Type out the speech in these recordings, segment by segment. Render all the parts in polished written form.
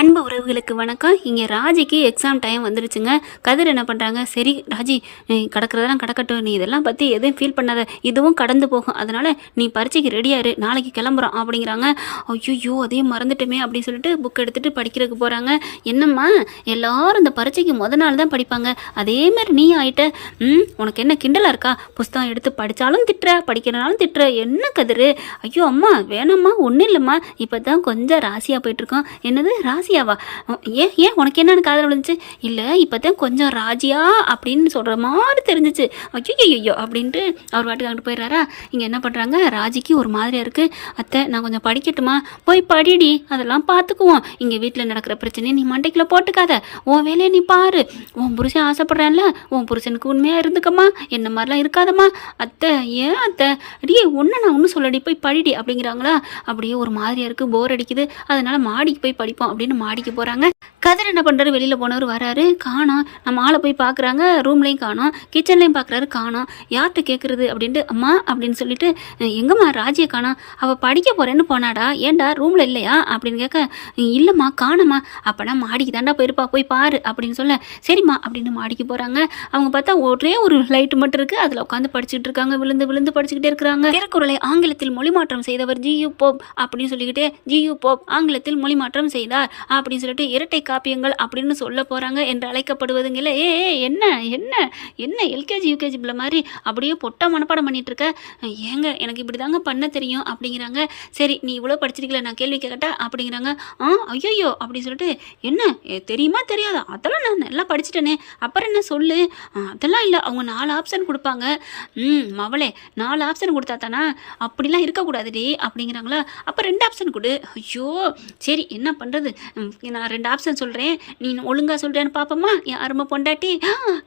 அன்பு உறவுகளுக்கு வணக்கம். இங்கே ராஜிக்கு எக்ஸாம் டைம் வந்துருச்சுங்க. கதிர் என்ன பண்ணுறாங்க, சரி ராஜி கிடக்கிறதெல்லாம் கிடக்கட்டும், நீ இதெல்லாம் பற்றி எதுவும் ஃபீல் பண்ணாத, இதுவும் கடந்து போகும், அதனால் நீ பரீட்சைக்கு ரெடியாரு, நாளைக்கு கிளம்புறோம் அப்படிங்கிறாங்க. ஐயோ அதையும் மறந்துட்டுமே அப்படின்னு சொல்லிட்டு புக் எடுத்துகிட்டு படிக்கிறதுக்கு போகிறாங்க. என்னம்மா எல்லாரும் இந்த பரீட்சைக்கு நாள் தான் படிப்பாங்க, அதே மாதிரி நீ ஆகிட்ட, உனக்கு என்ன கிண்டலாக இருக்கா? புஸ்தகம் எடுத்து படித்தாலும் திட்டுற, படிக்கிறனாலும் திட்டுற, என்ன கதிர்? ஐயோ அம்மா வேணாம்மா, ஒன்றும் இல்லைம்மா, இப்போ தான் கொஞ்சம் ராசியாக போயிட்டுருக்கோம். என்னது ராசியாவா? ஏன் ஏன் உனக்கு என்னன்னு காதல் விழுந்துச்சு? இல்லை இப்போ தான் கொஞ்சம் ராஜியா அப்படின்னு சொல்கிற மாதிரி தெரிஞ்சிச்சு. ஐயோ அப்படின்ட்டு அவர் வாட்டுக்கு அங்கிட்டு போயிடுறாரா. இங்கே என்ன பண்ணுறாங்க, ராஜிக்கு ஒரு மாதிரியாக இருக்குது. அத்தை நான் கொஞ்சம் படிக்கட்டுமா? போய் படிடி, அதெல்லாம் பார்த்துக்குவோம். இங்கே வீட்டில் நடக்கிற பிரச்சனையை நீ மண்டைக்குள்ளே போட்டுக்காத, உன் வேலையை நீ பாரு. உன் புருஷன் ஆசைப்படுறான்ல, உன் புருஷனுக்கு உண்மையாக இருந்துக்கம்மா, என்ன மாதிரிலாம் இருக்காதம்மா. அத்தை ஏன் அத்தை? அடியே ஒன்று நான் ஒன்றும் சொல்லடி, போய் படிடி அப்படிங்கிறாங்களா. அப்படியே ஒரு மாதிரியாக இருக்குது, போர் அடிக்குது, அதனால் மாடிக்கு போய் படிப்போம் அப்படின்னு மாடிக்கு போகிறாங்க. கதிர் என்ன பண்ணுறாரு, வெளியில் போனவர் வராரு, காணோம். நம்ம ஆளை போய் பார்க்குறாங்க, ரூம்லேயும் காணோம், கிச்சன்லேயும் பார்க்குறாரு, காணோம். யார்கிட்ட கேட்குறது அப்படின்ட்டு, அம்மா அப்படின்னு சொல்லிட்டு, எங்கம்மா ராஜியை காணோம்? அவள் படிக்க போகிறேன்னு போனாடா, ஏன்டா ரூமில் இல்லையா அப்படின்னு கேட்க, இல்லைம்மா காணம்மா. அப்போனா மாடிக்கு தாண்டா போயிருப்பா, போய் பாரு அப்படின்னு சொல்ல, சரிம்மா அப்படின்னு மாடிக்கு போகிறாங்க. அவங்க பார்த்தா ஒரே ஒரு லைட்டு மட்டும் இருக்குது, அதில் உட்காந்து படிச்சுட்டு இருக்காங்க, விழுந்து விழுந்து படிச்சுக்கிட்டே இருக்கிறாங்க. திருக்குறளை ஆங்கிலத்தில் மொழிமாற்றம் செய்தவர் ஜியு போப் அப்படின்னு சொல்லிக்கிட்டே, ஜியு போப் ஆங்கிலத்தில் மொழிமாற்றம் செய்தார் அப்படின்னு சொல்லிட்டு இரட்டை காப்பியங்கள் அப்படின்னு சொல்ல போகிறாங்க என்று அழைக்கப்படுவதுங்களே. என்ன என்ன என்ன எல்கேஜி யூகேஜி பிள்ளை மாதிரி அப்படியே பொட்டா மனப்பாடம் பண்ணிட்டு இருக்க. ஏங்க எனக்கு இப்படி தாங்க பண்ண தெரியும் அப்படிங்கிறாங்க. சரி நீ இவ்வளோ படிச்சிருக்கல, நான் கேள்வி கேட்கட்டா அப்படிங்கிறாங்க. ஐயோ அப்படின்னு சொல்லிட்டு, என்ன தெரியுமா தெரியாதா? அதெல்லாம் நான் நல்லா படிச்சுட்டேனே, அப்புறம் என்ன சொல்லு. அதெல்லாம் இல்லை, அவங்க 4 ஆப்ஷன் கொடுப்பாங்க. மவளே 4 ஆப்ஷன் கொடுத்தா தானா? அப்படிலாம் இருக்கக்கூடாதுடி அப்படிங்கிறாங்களா. அப்போ 2 ஆப்ஷன் கொடு. ஐயோ சரி என்ன பண்ணுறது, நான் 2 ஆப்ஷன் சொல்கிறேன், நீ ஒழுங்காக சொல்கிறேன்னு பார்ப்போமா? என் அருமை பொண்டாட்டி.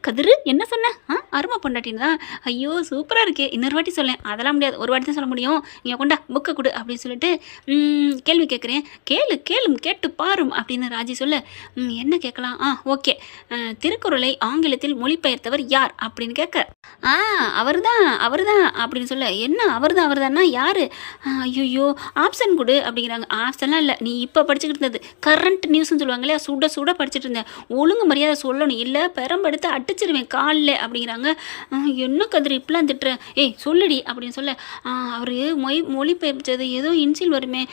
கதிர் என்ன சொன்ன? அருமை பொண்டாட்டின்னு தான். ஐயோ சூப்பராக இருக்கே, இன்னொரு வாட்டி சொல்லேன். அதெல்லாம் முடியாது, ஒரு வாட்டி தான் சொல்ல முடியும். நீ கொண்டா புக்கை கொடு அப்படின்னு சொல்லிட்டு, கேள்வி கேட்குறேன், கேளு கேட்டு பாரும் அப்படின்னு ராஜி சொல்ல, என்ன கேட்கலாம்? ஓகே, திருக்குறளை ஆங்கிலத்தில் மொழிபெயர்த்தவர் யார் அப்படின்னு கேட்க, அவர் தான் அப்படின்னு சொல்ல, என்ன அவர் தான்னா யார்? ஐயோ ஆப்ஷன் கொடு அப்படிங்கிறாங்க. ஆப்ஷன்லாம் இல்லை, நீ இப்போ படிச்சுக்கிட்டு இருந்தது கரண்ட் நியூஸ்ன்னு சொல்லுவாங்க இல்லையா, சுட படிச்சுட்டு இருந்தேன், ஒழுங்கு மரியாதை சொல்லணும், இல்லை பெரம்பெடுத்து அடிச்சிருவேன் காலில் அப்படிங்கிறாங்க. என்ன கதிரி இப்பெல்லாம் திட்டுறேன், ஏய் சொல்லுடி அப்படின்னு சொல்ல, அவர் மொழிபெயர்ச்சது ஏதோ இன்சில் வருமே,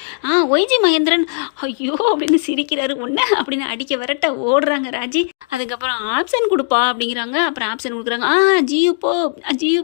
ஒய்ஜி மகேந்திரன். ஐயோ அப்படின்னு சிரிக்கிறாரு. ஒன்று அப்படின்னு அடிக்க விரட்ட ஓடுறாங்க ராஜி. அதுக்கப்புறம் ஆப்ஷன் கொடுப்பா அப்படிங்கிறாங்க. அப்புறம் ஆப்ஷன் கொடுக்குறாங்க. ஜியு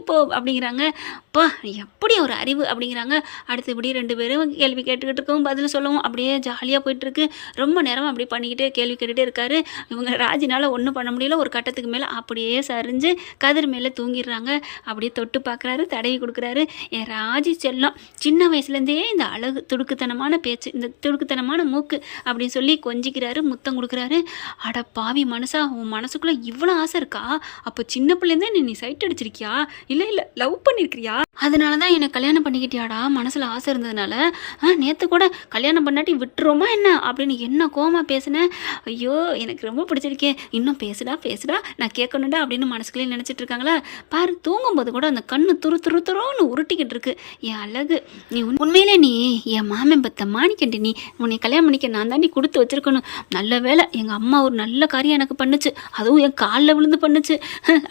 போப் அப்படிங்கிறாங்க. அப்பா எப்படி ஒரு அறிவு அப்படிங்கிறாங்க. அடுத்தபடி 2 பேரும் கேள்வி கேட்டுக்கிட்டு இருக்கவும் பதில் சொல்லவும் அப்படியே ஜாலியாக போயிட்டுருக்கு. ரொம்ப நேரம் அப்படி பண்ணிக்கிட்டே கேள்வி கேட்டுகிட்டே இருக்காரு. இவங்க ராஜினால் ஒன்றும் பண்ண முடியல. ஒரு கட்டத்துக்கு மேலே அப்படியே சரிஞ்சு கதிர் மேலே தூங்கிடுறாங்க. அப்படியே தொட்டு பார்க்குறாரு, தடவி கொடுக்குறாரு. என் ராஜி செல்லம், சின்ன வயசுலேருந்தே இந்த அழகு துடுக்குத்தனமான பேச்சு, இந்த துடுக்குத்தனமான மூக்கு அப்படின்னு சொல்லி கொஞ்சிக்கிறாரு, முத்தம் கொடுக்குறாரு. அட பாவி மனசா, உன் மனசுக்குள்ளே இவ்வளோ ஆசை இருக்கா? அப்போ சின்ன பிள்ளைந்தே நீ சைட் அடிச்சிருக்கியா? இல்லை லவ் பண்ணியிருக்கிறியா? அதனால தான் என்னை கல்யாணம் பண்ணிக்கிட்டியாடா? மனசில் ஆசை இருந்ததுனால. நேற்று கூட கல்யாணம் பண்ணாட்டி விட்டுருமா என்ன அப்படின்னு என்ன கோமா பேசினேன். ஐயோ எனக்கு ரொம்ப பிடிச்சிருக்கே, இன்னும் பேசுடா நான் கேட்கணுண்டா அப்படின்னு மனசுக்குள்ளே நினச்சிட்டு இருக்காங்களா. பாரு தூங்கும்போது கூட அந்த கண்ணு துருன்னு உருட்டிக்கிட்டு இருக்கு. என் அழகு, நீ உண்மையிலே நீ என் மாமன் பத்த மாணிக்கண்டி, நீ உன்னை கல்யாணம் பண்ணிக்க நான் தாண்டி கொடுத்து வச்சிருக்கணும். நல்ல வேலை எங்கள் அம்மா ஒரு நல்ல காரியம் எனக்கு பண்ணுச்சு, அதுவும் என் காலில் விழுந்து பண்ணுச்சு.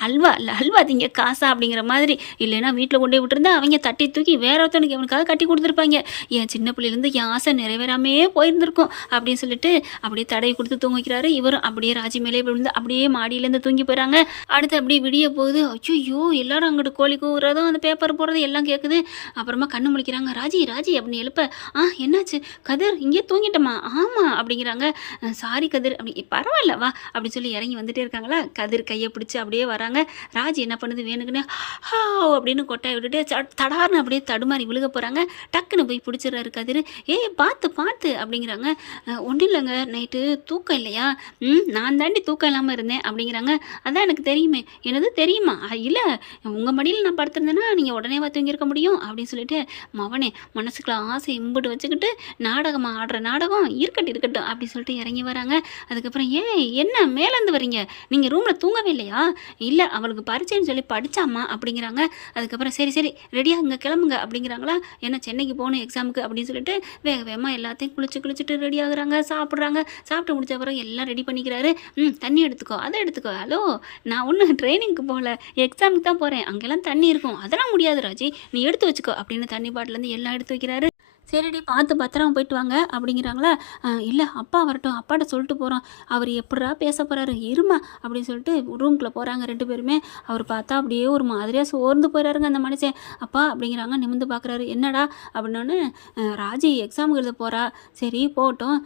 அல்வா திங்க காசா அப்படிங்கிற மாதிரி. இல்லைன்னா வீட்டில் கொண்டே விட்டுருந்தா அவங்க தட்டி தூக்கி வேற ஒருத்தனுக்கு அவனுக்காக கட்டி கொடுத்துருப்பாங்க. என் சின்ன பிள்ளையிலேருந்து என் ஆசை நிறைவேறாமே போயிருந்திருக்கும் அப்படின்னு சொல்லிட்டு அப்படியே தடவை கொடுத்து தூங்க வைக்கிறாரு. இவரும் அப்படியே ராஜி மேலே விழுந்து அப்படியே மாடியிலேருந்து தூங்கி போயிறாங்க. அடுத்து அப்படியே விடிய போகுது. ஐயோ எல்லாரும் அங்கிட்டு கோழி கூவுறதும் அந்த பேப்பர் போடுறது எல்லாம் கேட்குது. அப்புறமா கண்ணு முழிக்கிறாங்க. ராஜி அப்படின்னு எழுப்ப, என்னாச்சு கதிர், இங்கே தூங்கிட்டோமா? ஆமாம் அப்படிங்கிறாங்க. சாரி கதிர் அப்படி, பரவாயில்ல வா அப்படின்னு சொல்லி இறங்கி வந்துட்டே இருக்காங்களா. கதிர் கையை பிடிச்சி அப்படியே வராங்க. ராஜி என்ன பண்ணுது, வேணுக்குன்னு அப்படின்னு கொட்டாய் விட்டுட்டு தடார்னு அப்படியே தடுமாறி விழுக போகிறாங்க. டக்குன்னு போய் பிடிச்சிடுறாரு கதிர். பார்த்து அப்படிங்கிறாங்க. ஒன்றும் இல்லைங்க, நைட்டு தூக்கம் இல்லையா? நான் தாண்டி தூக்கம் இல்லாமல் இருந்தேன் அப்படிங்கிறாங்க. அதான் எனக்கு தெரியுமே. என்னது தெரியுமா? இல்லை உங்கள் மடியில் நான் படுத்திருந்தேன்னா நீங்கள் உடனேவா தூங்கியிருக்க முடியும் அப்படின்னு சொல்லிட்டு, மவனே மனசுக்குள்ள ஆசை இம்புட்டு வச்சுக்கிட்டு நாடகமாக ஆடுற நாடகம் இருக்கட்டும் அப்படின்னு சொல்லிட்டு இறங்கி வராங்க. அதுக்கப்புறம் என்ன மேலேருந்து வரீங்க, நீங்கள் ரூமில் தூங்கவே இல்லையா? இல்லை அவளுக்கு பரிச்சைன்னு சொல்லி படித்தாம்மா அப்படிங்கிறாங்க. அதுக்கப்புறம் சரி சரி ரெடியாகுங்க கிளம்புங்க அப்படிங்கிறாங்களா. என்ன சென்னைக்கு போகணும் எக்ஸாமுக்கு அப்படின்னு சொல்லிட்டு வேகமாக எல்லாத்தையும் குளிச்சுட்டு ரெடி ஆகுறாங்க, சாப்பிட்றாங்க. சாப்பிட்டு முடிச்ச அப்புறம் எல்லாம் ரெடி பண்ணிக்கிறாரு. தண்ணி எடுத்துக்கோ, அதை எடுத்துக்கோ. ஹலோ, நான் ஒன்றும் ட்ரைனிங்க்கு போகல, எக்ஸாமுக்கு தான் போகிறேன். அங்கெல்லாம் தண்ணி இருக்கும், அதெல்லாம் முடியாது ராஜி, நீ எடுத்து வச்சுக்கோ அப்படின்னு தண்ணி பாட்டிலேருந்து எல்லாம் எடுத்து வைக்கிறாரு. சரிடி பார்த்து பத்திரமா போயிட்டு வாங்க அப்படிங்கிறாங்களா. இல்லை அப்பா வரட்டும், அப்பாட்ட சொல்லிட்டு போகிறோம், அவர் எப்படா பேச போகிறாரு இருமா அப்படின்னு சொல்லிட்டு ரூம்குள்ளே போகிறாங்க 2 பேருமே. அவர் பார்த்தா அப்படியே ஒரு மாதிரியாக சோர்ந்து போயிறாருங்க அந்த மனுஷன். அப்பா அப்படிங்கிறாங்க, நிமிந்து பார்க்குறாரு. என்னடா அப்படின்னோடனே, ராஜி எக்ஸாமுக்கு எழுத போகிறா, சரி போகட்டும்,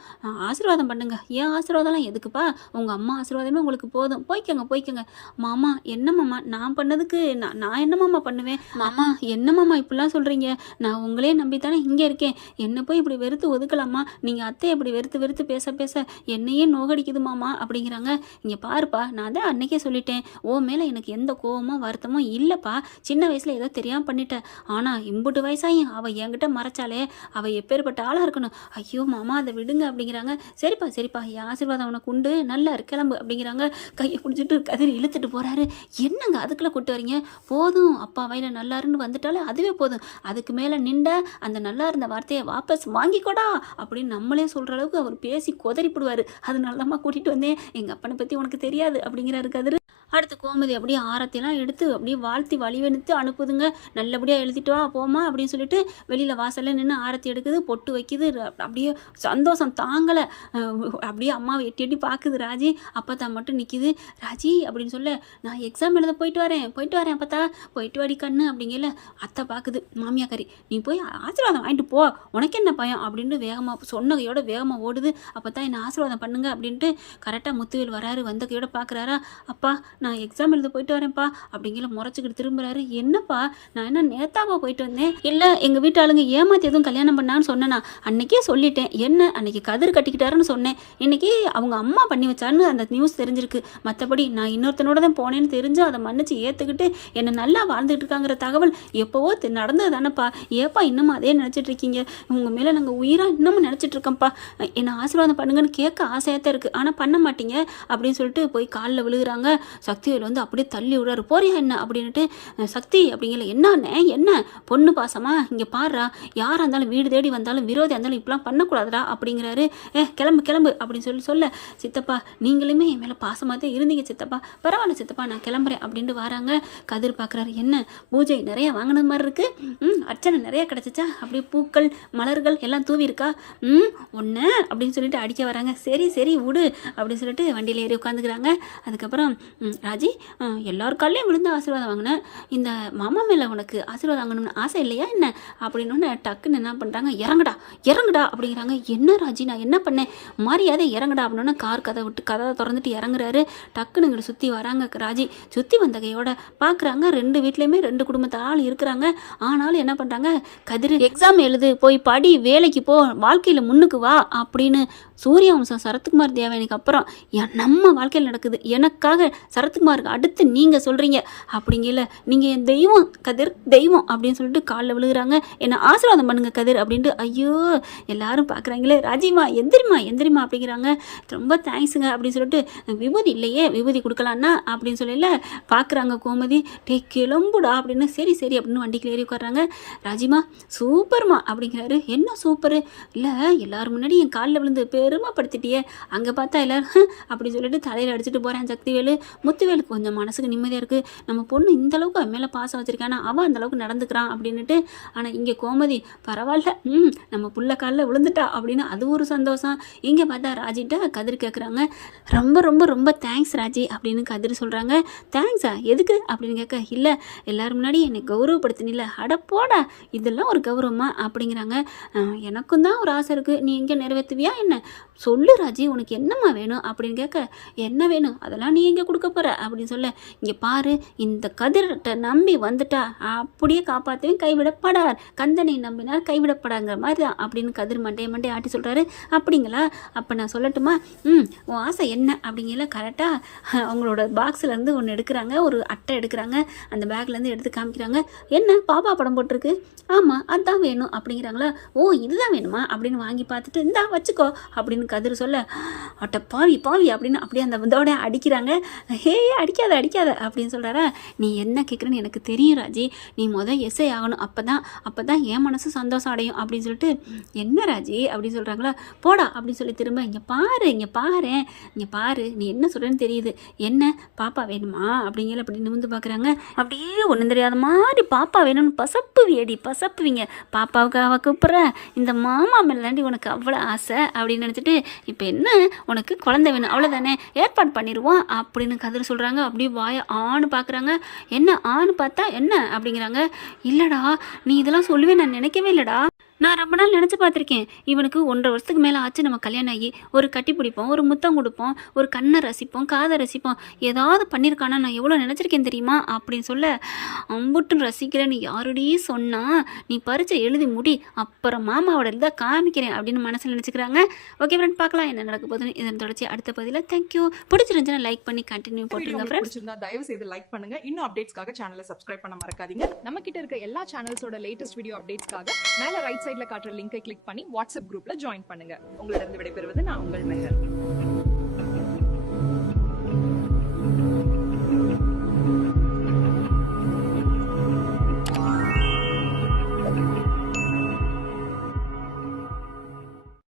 ஆசீர்வாதம் பண்ணுங்க. ஏன் ஆசீர்வாதம்லாம் எதுக்குப்பா, உங்கள் அம்மா ஆசீர்வாதமே உங்களுக்கு போதும், போய்க்கங்க. மாமா என்ன மாமா நான் பண்ணதுக்கு நான் என்ன மாமா பண்ணுவேன்? மாமா என்ன மாமா இப்படிலாம் சொல்கிறீங்க, நான் உங்களே நம்பி தானே இங்கே இருக்கேன், என்ன போய் இப்படி வெறுத்து ஒதுக்கலாமா? நீங்கள் அத்தை இப்படி வெறுத்து பேச என்னையே நோகடிக்குது மாமா அப்படிங்கிறாங்க. இங்கே பாருப்பா, நான் தான் அன்னைக்கே சொல்லிட்டேன், ஓ மேலே எனக்கு எந்த கோவமோ வருத்தமோ இல்லைப்பா, சின்ன வயசில் ஏதோ தெரியாமல் பண்ணிட்டேன், ஆனால் இம்புட்டு வயசாயும் அவள் என்கிட்ட மறைச்சாலே அவள் எப்பேற்பட்ட ஆளாக இருக்கணும். ஐயோ மாமா அதை விடுங்க அப்படிங்கிறாங்க. சரிப்பா என் ஆசீர்வாதம் உனக்கு உண்டு, நல்லா கிளம்பு அப்படிங்கிறாங்க. கையை பிடிச்சிட்டு கதிர் இழுத்துட்டு போகிறாரு. என்னங்க அதுக்குள்ளே கூட்டு வரீங்க, போதும் அப்பா வயல நல்லாருன்னு வந்துட்டாலே அதுவே போதும், அதுக்கு மேலே நின்ற அந்த நல்லா இருந்த வார்த்தையை வாபஸ் வாங்கிக்கோடா அப்படின்னு நம்மளே சொல்கிற அளவுக்கு அவர் பேசி கொதறிப்படுவார். அதனால தான்மா கூட்டிகிட்டு வந்தேன், எங்கள் அப்பனை பற்றி உனக்கு தெரியாது அப்படிங்கிறாரு கதிர். அடுத்து கோமதி அப்படியே ஆரத்திலாம் எடுத்து அப்படியே வாழ்த்தி வழிவெடுத்து அனுப்புதுங்க. நல்லபடியாக எழுதிட்டு வா போமா அப்படின்னு சொல்லிட்டு வெளியில் வாசலில் நின்று ஆரத்தி எடுக்குது, பொட்டு வைக்குது. அப்படியே சந்தோஷம் தாங்கலை. அப்படியே அம்மாவை எட்டி பார்க்குது ராஜி. அப்பத்தா மட்டும் நிற்கிது. ராஜி அப்படின்னு சொல்ல, நான் எக்ஸாம் எழுத போயிட்டு வரேன் அப்பத்தா, போயிட்டு வாடி கண்ணு அப்படிங்கல. அத்தை பார்க்குது, மாமியாக்காரி, நீ போய் ஆசீர்வாதம் வாங்கிட்டு போ, உனக்கு என்ன பயம் அப்படின்னு வேகமாக சொன்னகையோட வேகமாக ஓடுது. அப்போ என்ன ஆசீர்வாதம் பண்ணுங்க அப்படின்ட்டு கரெக்டாக முத்துவேல் வராரு. வந்த கையோட பார்க்குறாரா, அப்பா நான் எக்ஸாம் எழுத போயிட்டு வரேன்ப்பா அப்படிங்கிற முறைச்சிக்கிட்டு திரும்புறாரு. என்னப்பா நான் என்ன நேத்தாவா போயிட்டு வந்தேன், இல்லை எங்கள் வீட்டு ஆளுங்க ஏமாற்றி எதுவும் கல்யாணம் பண்ணான்னு சொன்னேன்னா அன்னைக்கே சொல்லிட்டேன், என்ன அன்னைக்கு கதிர் கட்டிக்கிட்டாருன்னு சொன்னேன், இன்னைக்கு அவங்க அம்மா பண்ணி வச்சாருன்னு அந்த நியூஸ் தெரிஞ்சிருக்கு, மற்றபடி நான் இன்னொருத்தனோட தான் போனேன்னு தெரிஞ்சு அதை மன்னிச்சு ஏற்றுக்கிட்டு என்னை நல்லா வாழ்ந்துட்டு இருக்காங்கிற தகவல் எப்போவோ நடந்தது தானேப்பா, ஏப்பா இன்னமும் அதே நினச்சிட்டு இருக்கீங்க, உங்கள் மேலே நாங்கள் உயிராக இன்னமும் நினச்சிட்டு இருக்கோம்ப்பா, என்னை ஆசீர்வாதம் பண்ணுங்கன்னு கேட்க ஆசையாக தான் இருக்குது, ஆனால் பண்ண மாட்டீங்க அப்படின்னு சொல்லிட்டு போய் காலில் விழுகிறாங்க. சக்திவேல் வந்து அப்படியே தள்ளி விடுறாரு. போறியா என்ன அப்படின்ட்டு. சக்தி அப்படிங்கல, என்ன பொண்ணு பாசமா, இங்கே பாடுறா, யாராக இருந்தாலும் வீடு தேடி வந்தாலும் விரோதியாக இருந்தாலும் இப்படிலாம் பண்ணக்கூடாதுடா அப்படிங்கிறாரு. கிளம்பு அப்படின்னு சொல்ல, சித்தப்பா நீங்களுமே என் மேலே பாசமாக தான் இருந்தீங்க சித்தப்பா, பரவாயில்ல சித்தப்பா நான் கிளம்புறேன் அப்படின்ட்டு வராங்க. கதிர் பார்க்குறாரு, என்ன பூஜை நிறையா வாங்கினது மாதிரி இருக்குது, அர்ச்சனை நிறையா கிடச்சிச்சா, அப்படியே பூக்கள் மலர்கள் எல்லாம் தூவி இருக்கா, ஒன்று அப்படின்னு சொல்லிட்டு அடிக்க வராங்க. சரி விடு அப்படின்னு சொல்லிட்டு வண்டியில் ஏறி உட்காந்துக்கிறாங்க. அதுக்கப்புறம் ராஜி எல்லார் காலையும் விழுந்து ஆசீர்வாதம் வாங்கினேன், இந்த மாமா மேலே உனக்கு ஆசீர்வாதம் வாங்கணும்னு ஆசை இல்லையா என்ன அப்படின்னு டக்குன்னு என்ன பண்ணுறாங்க, இறங்குடா அப்படிங்கிறாங்க. என்ன ராஜி நான் என்ன பண்ணேன், மரியாதை இறங்குடா அப்படின்னு கார் கதை திறந்துட்டு இறங்குறாரு. டக்குன்னு இங்கிட்ட சுற்றி வராங்க ராஜி. சுற்றி வந்த கையோட பார்க்குறாங்க 2 வீட்லேயுமே 2 குடும்பத்து ஆள் இருக்கிறாங்க. ஆனாலும் என்ன பண்ணுறாங்க, கதிர் எக்ஸாம் எழுது, போய் படி, வேலைக்கு போ, வாழ்க்கையில் முன்னுக்கு வா அப்படின்னு சூரியவம்சம் சரத்குமார் தேவனுக்கு அப்புறம் நம்ம வாழ்க்கையில் நடக்குது, எனக்காக சரத்குமாருக்கு அடுத்து நீங்கள் சொல்கிறீங்க அப்படிங்கல, நீங்கள் என் தெய்வம் கதிர், தெய்வம் அப்படின்னு சொல்லிட்டு காலில் விழுகிறாங்க. என்னை ஆசீர்வாதம் பண்ணுங்க கதிர் அப்படின்ட்டு. ஐயோ எல்லாரும் பார்க்குறாங்களே, ராஜிமா எந்திரிமா அப்படிங்கிறாங்க. ரொம்ப தேங்க்ஸுங்க அப்படின்னு சொல்லிட்டு, விபூதி இல்லையே விபூதி கொடுக்கலான்னா அப்படின்னு சொல்லல பார்க்குறாங்க கோமதி. கிளம்புடா அப்படின்னு. சரி அப்படின்னு வண்டிக்கு ஏறி உட்காடுறாங்க. ராஜிமா சூப்பர்மா அப்படிங்கிறாரு. என்ன சூப்பரு, இல்லை எல்லாரும் முன்னாடி என் காலில் விழுந்து பெருமைப்படுத்திட்டியே, அங்கே பார்த்தா எல்லாரும் அப்படி சொல்லிட்டு தலையில் அடிச்சுட்டு போகிறேன் சக்திவேலு. முத்துவேலுக்கு கொஞ்சம் மனசுக்கு நிம்மதியாக இருக்குது, நம்ம பொண்ணு இந்தளவுக்கு அவன் மேலே பாசம் வச்சுருக்கானா, அவன் அந்தளவுக்கு நடந்துக்கிறான் அப்படின்ட்டு. ஆனால் இங்கே கோமதி பரவாயில்ல, நம்ம புள்ள காலில் விழுந்துட்டா அப்படின்னு அது ஒரு சந்தோஷம். இங்கே பார்த்தா ராஜிட்ட கதிர் கேட்குறாங்க. ரொம்ப தேங்க்ஸ் ராஜி அப்படின்னு கதிர் சொல்கிறாங்க. தேங்க்ஸா எதுக்கு அப்படின்னு கேட்க, இல்லை எல்லாரும் முன்னாடி என்னை கௌரவப்படுத்தினில்ல, அட போடா இதெல்லாம் ஒரு கௌரவமா அப்படிங்கிறாங்க. எனக்கும் தான் ஒரு ஆசை இருக்குது, நீ எங்கே நிறைவேற்றுவியா என்ன, சொல்லு ராஜி உனக்கு என்னம்மா வேணும் அப்படின்னு கேட்க, என்ன வேணும் அதெல்லாம் நீ எங்கே கொடுக்க போகிற அப்படின்னு சொல்ல, இங்கே பாரு இந்த கதிர்கிட்ட நம்பி வந்துட்டா அப்படியே காப்பாற்றவே கைவிடப்படார், கந்தனை நம்பினார் கைவிடப்படாங்கிற மாதிரி தான் அப்படின்னு கதிர் மண்டே ஆட்டி சொல்கிறாரு. அப்படிங்களா, அப்போ நான் சொல்லட்டுமா, உன் ஆசை என்ன அப்படிங்கல. கரெக்டாக அவங்களோட பாக்ஸ்லேருந்து ஒன்று எடுக்கிறாங்க, ஒரு அட்டை எடுக்கிறாங்க, அந்த பேக்லேருந்து எடுத்து காமிக்கிறாங்க. என்ன பாப்பா படம் போட்டிருக்கு, ஆமாம் அதுதான் வேணும் அப்படிங்கிறாங்களா. ஓ இதுதான் வேணுமா அப்படின்னு வாங்கி பார்த்துட்டு இந்தா வச்சுக்கோ அப்படின்னு கதிர் சொல்ல, அட்ட பாவி அப்படின்னு அப்படியே அந்த இதோட அடிக்கிறாங்க. ஹே அடிக்காத அடிக்காத அப்படின்னு சொல்கிறாரா. நீ என்ன கேட்குறேன்னு எனக்கு தெரியும் ராஜி, நீ எஸ்ஐ ஆகணும், அப்போ தான் என் மனசு சந்தோஷம் அடையும் அப்படின்னு சொல்லிட்டு, என்ன ராஜி அப்படின்னு சொல்கிறாங்களா. போடா அப்படின்னு சொல்லி திரும்ப இங்கே பாரு நீ என்ன சொல்கிறேன்னு தெரியுது, என்ன பாப்பா வேணுமா அப்படிங்கிற அப்படி நிமிந்து பார்க்குறாங்க. அப்படியே ஒன்றும் தெரியாத மாதிரி பாப்பா வேணும்னு பசப்புவீங்க. பாப்பாவுக்கு அவ கூப்பிட்ற, இந்த மாமா மேலே தாண்டி உனக்கு அவ்வளோ ஆசை அப்படின்னு நினச்சிட்டு, இப்போ என்ன உனக்கு குழந்தை வேணும் அவ்வளோதானே, ஏற்பாடு பண்ணிடுவோம் அப்படின்னு கதிர் சொல்கிறாங்க. அப்படியே வாயை ஆணு பார்க்குறாங்க. என்ன ஆணு பார்த்தா என்ன அப்படிங்கிறாங்க. இல்லைடா நீ இதெல்லாம் சொல்லுவே நான் நினைக்கவே இல்லைடா, நான் ரொம்ப நாள் நினச்சி பார்த்துருக்கேன். இவனுக்கு 1.5 வருஷத்துக்கு மேலே ஆச்சு நம்ம கல்யாணம் ஆகி, ஒரு கட்டி பிடிப்போம், ஒரு முத்தம் கொடுப்போம், ஒரு கண்ணை ரசிப்போம், காதை ரசிப்போம், ஏதாவது பண்ணியிருக்கானா நான் எவ்வளோ நினச்சிருக்கேன் தெரியுமா அப்படின்னு சொல்ல, அம்புட்டுன்னு ரசிக்கிறேன்னு யாருடைய சொன்னா, நீ பரீட்சை எழுதி முடி, அப்புறம் மாமாவோட இதாக காமிக்கிறேன் அப்படின்னு மனசில் நினச்சிக்கிறாங்க. ஓகே ஃப்ரெண்ட், பார்க்கலாம் என்ன நடக்க போகுதுன்னு. இதன் தொடர்ச்சி அடுத்த பதிவில். தேங்க்யூ. பிடிச்சிருந்துச்சுன்னா லைக் பண்ணி கண்டினியூ போட்டுருங்க ஃப்ரெண்ட்ஸ். தயவு செய்து லைக் பண்ணுங்க. இன்னும் அப்டேட்ஸ்க்காக சேனலை சப்ஸ்கிரைப் பண்ண மறக்காதீங்க. நம்ம கிட்ட இருக்க எல்லா சேனல்ஸோட லேட்டஸ்ட் வீடியோ அப்டேட்ஸ்க்காக மேல ரைட் சைடுல காட்டுற லிங்கை கிளிக் பண்ணி வாட்ஸ்அப் குரூப்ல ஜாயின் பண்ணுங்க. உங்களிடம் விடைபெறுவது நான் உங்கள் மெஹர்.